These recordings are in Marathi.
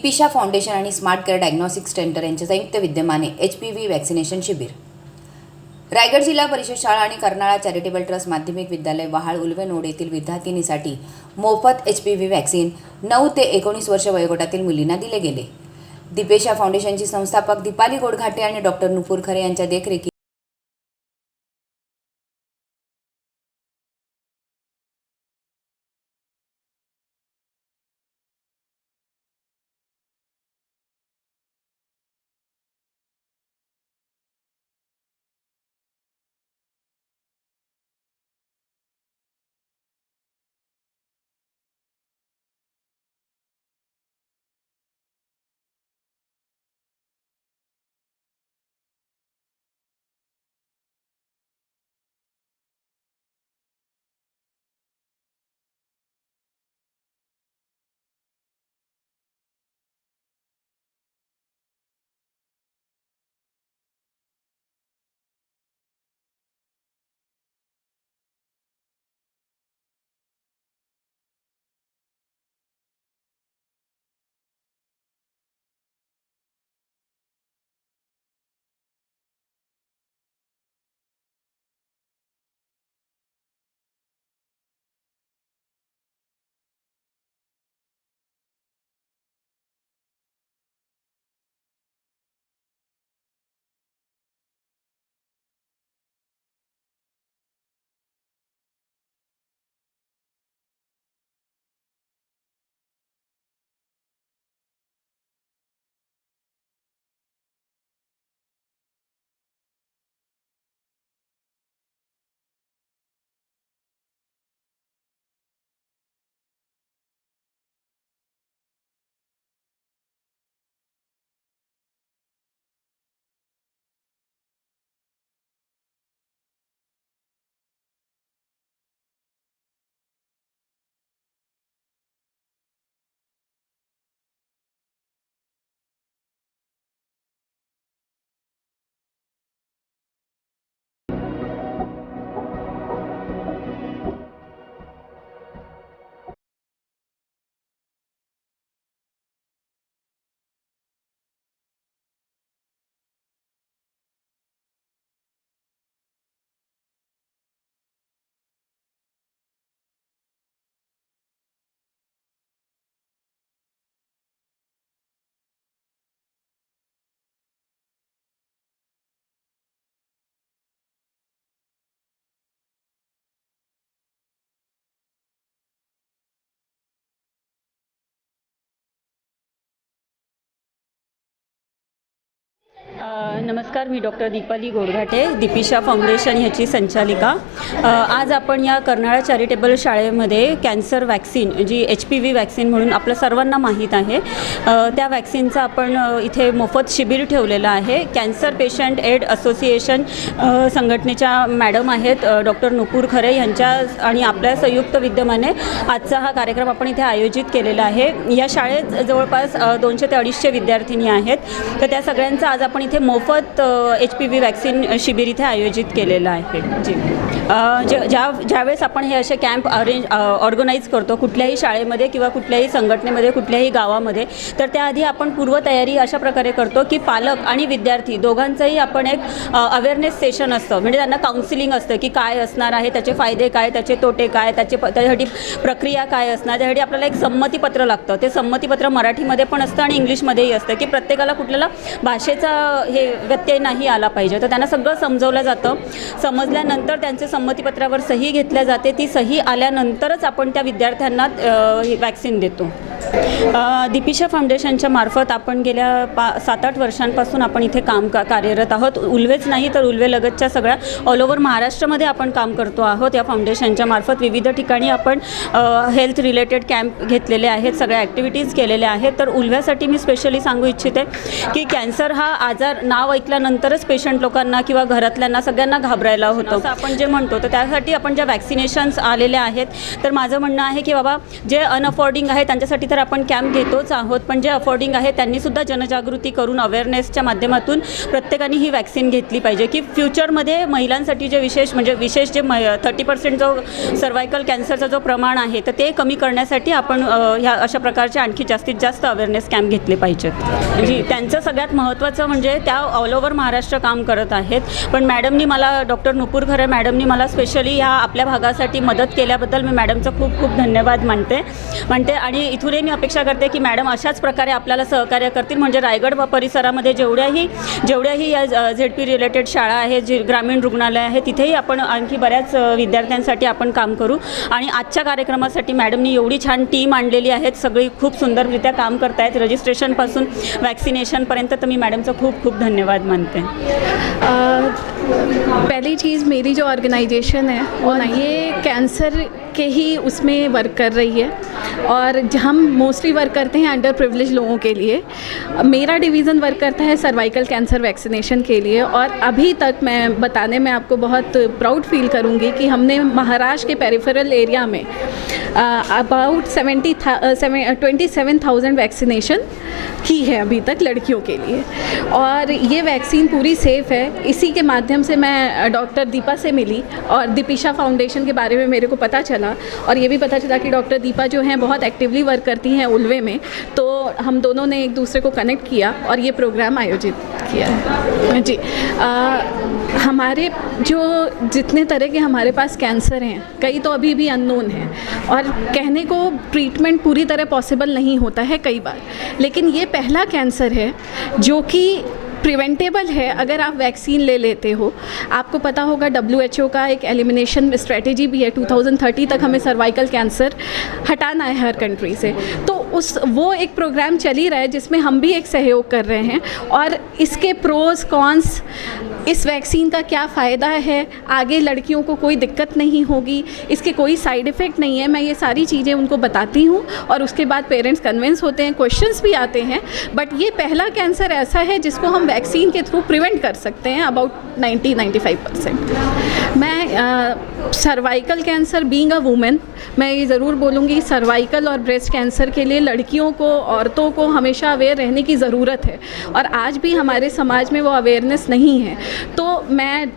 दीपिशा फाउंडेशन आणि स्मार्ट केअर डायग्नोस्टिक सेंटर यांच्या संयुक्त विद्यमाने HPV वॅक्सिनेशन शिबिर. रायगड जिल्हा परिषद शाळा आणि कर्नाळा चॅरिटेबल ट्रस्ट माध्यमिक विद्यालय वहाळ उल्वेनोड येथील विद्यार्थिनीसाठी मोफत HPV वॅक्सिन 9 ते 19 वर्ष वयोगटातील मुलींना दिले गेले. दीपिशा फाउंडेशनची संस्थापक दीपाली गोडघाटे आणि डॉक्टर नुपूर खरे यांच्या देखरेखी नमस्कार, मी डॉक्टर दीपाली गोडघाटे, दीपिशा फाउंडेशन ह्याची संचालिका. आज आपण या कर्नाळा चॅरिटेबल शाळेमध्ये कॅन्सर वॅक्सिन जी HPV वॅक्सिन म्हणून आपल्या सर्वांना माहीत आहे, त्या वॅक्सिनचं आपण इथे मोफत शिबिर ठेवलेलं आहे. कॅन्सर पेशंट एड असोसिएशन संघटनेच्या मॅडम आहेत डॉक्टर नुपूर खरे यांच्या आणि आपल्या संयुक्त विद्यमाने आजचा हा कार्यक्रम आपण इथे आयोजित केलेला आहे. या शाळेत जवळपास 200 ते 250 विद्यार्थिनी आहेत, तर त्या सगळ्यांचा आज आपण इथे मोफत HPV वॅक्सिन शिबिर इथे आयोजित केलेलं आहे. जी ज्यावेळेस आपण हे असे कॅम्प ऑर्गनाईज करतो कुठल्याही शाळेमध्ये किंवा कुठल्याही संघटनेमध्ये कुठल्याही गावामध्ये, तर त्याआधी आपण पूर्वतयारी अशा प्रकारे करतो की पालक आणि विद्यार्थी दोघांचंही आपण एक अवेअरनेस सेशन असतं, म्हणजे त्यांना काउन्सिलिंग असतं की काय असणार आहे, त्याचे फायदे काय, त्याचे तोटे काय, त्याच्यासाठी प्रक्रिया काय असणार. त्यासाठी आपल्याला एक संमतीपत्र लागतं. ते संमतीपत्र मराठीमध्ये पण असतं आणि इंग्लिशमध्येही असतं की प्रत्येकाला कुठल्याला भाषेचा हे व्यत्यय नाही आला पाहिजे. तर त्यांना सगळं समजवलं जातं. समजल्यानंतर त्यांचे संमतीपत्रावर सही घेतल्या जाते. ती सही आल्यानंतरच आपण त्या विद्यार्थ्यांना वॅक्सिन देतो. दीपिशा फाउंडेशनच्या मार्फत आपण गेल्या 7-8 वर्षांपासून आपण इथे कार्यरत आहोत. उल्वेच नाही तर उल्वेलगतच्या सगळ्या ऑल ओव्हर महाराष्ट्रामध्ये आपण काम करतो आहोत. या फाउंडेशनच्या मार्फत विविध ठिकाणी आपण हेल्थ रिलेटेड कॅम्प घेतलेले आहेत, सगळ्या ॲक्टिव्हिटीज केलेल्या आहेत. तर उल्व्यासाठी मी स्पेशली सांगू इच्छिते की कॅन्सर हा आजार नाव ऐकल्यानंतरच पेशंट लोकांना किंवा घरातल्यांना सगळ्यांना घाबरायला होतं, असं आपण जे म्हणतो. तर त्यासाठी आपण ज्या वॅक्सिनेशन्स आलेल्या आहेत, तर माझं म्हणणं आहे की बाबा जे अनअफोर्डिंग आहे त्यांच्यासाठी तर आपण कॅम्प घेतोच आहोत, पण जे अफोर्डिंग आहे त्यांनीसुद्धा जनजागृती करून अवेअरनेसच्या माध्यमातून प्रत्येकाने ही वॅक्सिन घेतली पाहिजे की फ्युचरमध्ये महिलांसाठी जे विशेष जे 30% जो सर्वायकल कॅन्सरचा जो प्रमाण आहे तर ते कमी करण्यासाठी आपण ह्या अशा प्रकारचे आणखी जास्तीत जास्त अवेअरनेस कॅम्प घेतले पाहिजेत. जी त्यांचं सगळ्यात महत्त्वाचं म्हणजे त्या ऑल ओव्हर महाराष्ट्र काम करत आहेत, पण मॅडमनी मला डॉक्टर नुपूर खरे मॅडमनी मला स्पेशली ह्या आपल्या भागासाठी मदत केल्याबद्दल मी मॅडमचं खूप खूप धन्यवाद मानते आणि इथूनही मी अपेक्षा करते की मॅडम अशाच प्रकारे आपल्याला सहकार्य करतील, म्हणजे रायगड परिसरामध्ये जेवढ्याही या ZP रिलेटेड शाळा आहेत, जी ग्रामीण रुग्णालय आहे, तिथेही आपण आणखी बऱ्याच विद्यार्थ्यांसाठी आपण काम करू. आणि आजच्या कार्यक्रमासाठी मॅडमनी एवढी छान टीम आणलेली आहेत, सगळी खूप सुंदररित्या काम करत आहेत रजिस्ट्रेशनपासून वॅक्सिनेशनपर्यंत. तर मी मॅडमचं खूप खूप धन्यवाद मानते. पहली चीज़, मेरी जो ऑर्गेनाइजेशन है वो ना ये कैंसर के ही उसमें वर्क कर रही है और हम मोस्टली वर्क करते हैं अंडर प्रिविलेज लोगों के लिए. मेरा डिवीज़न वर्क करता है सर्वाइकल कैंसर वैक्सीनेशन के लिए और अभी तक मैं बताने में आपको बहुत प्राउड फील करूँगी कि हमने महाराष्ट्र के पेरिफेरल एरिया में अबाउट 27,000 वैक्सीनेशन की है अभी तक लड़कियों के लिए, और ये वैक्सीन पूरी सेफ़ है. इसी के माध्यम से मैं डॉक्टर दीपा से मिली और दीपिशा फाउंडेशन के बारे में मेरे को पता चला, और ये भी पता चला कि डॉक्टर दीपा जो हैं बहुत एक्टिवली वर्क करती हैं उल्वे में. तो हम दोनों ने एक दूसरे को कनेक्ट किया और ये प्रोग्राम आयोजित किया है. जी, हमारे जो जितने तरह के हमारे पास कैंसर हैं, कई तो अभी भी अननोन हैं और कहने को ट्रीटमेंट पूरी तरह पॉसिबल नहीं होता है कई बार, लेकिन ये पहला कैंसर है जो कि प्रिवेंटेबल है अगर आप वैक्सीन ले लेते हो. आपको पता होगा WHO का एक एलिमिनेशन स्ट्रेटेजी भी है, 2030 तक हमें सर्वाइकल कैंसर हटाना है हर कंट्री से. तो वो एक प्रोग्राम चल ही रहा है जिसमें हम भी एक सहयोग कर रहे हैं, और इसके प्रोज कॉन्स, इस वैक्सीन का क्या फ़ायदा है, आगे लड़कियों को कोई दिक्कत नहीं होगी, इसके कोई साइड इफ़ेक्ट नहीं है, मैं ये सारी चीज़ें उनको बताती हूँ और उसके बाद पेरेंट्स कन्विंस होते हैं, क्वेश्चंस भी आते हैं. बट ये पहला कैंसर ऐसा है जिसको हम वैक्सीन के थ्रू प्रिवेंट कर सकते हैं अबाउट 90-95%. मैं cervical cancer being a women, मैं ये ज़रूर बोलूँगी सर्वाइकल और ब्रेस्ट कैंसर के लिए लड़कियों को, औरतों को हमेशा अवेयर रहने की ज़रूरत है, और आज भी हमारे समाज में वो अवेयरनेस नहीं है. तो मैं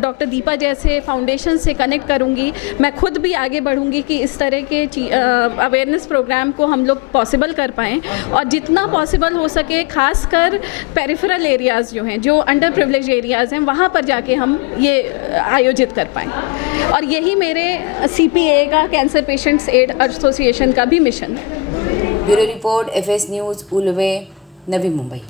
डॉक्टर दीपा जैसे फाउंडेशन से कनेक्ट करूँगी, मैं खुद भी आगे बढ़ूँगी कि इस तरह के अवेयरनेस प्रोग्राम को हम लोग पॉसिबल कर पाएँ, और जितना पॉसिबल हो सके खासकर पेरिफेरल एरियाज़ जो हैं, जो अंडर प्रिविलेज एरियाज़ हैं, वहाँ पर जाके हम ये आयोजित कर पाएँ. और यही मेरे CPA का, कैंसर पेशेंट्स एड एसोसिएशन का भी मिशन है. Bureau report, FS news, Ulwe, Navi Mumbai.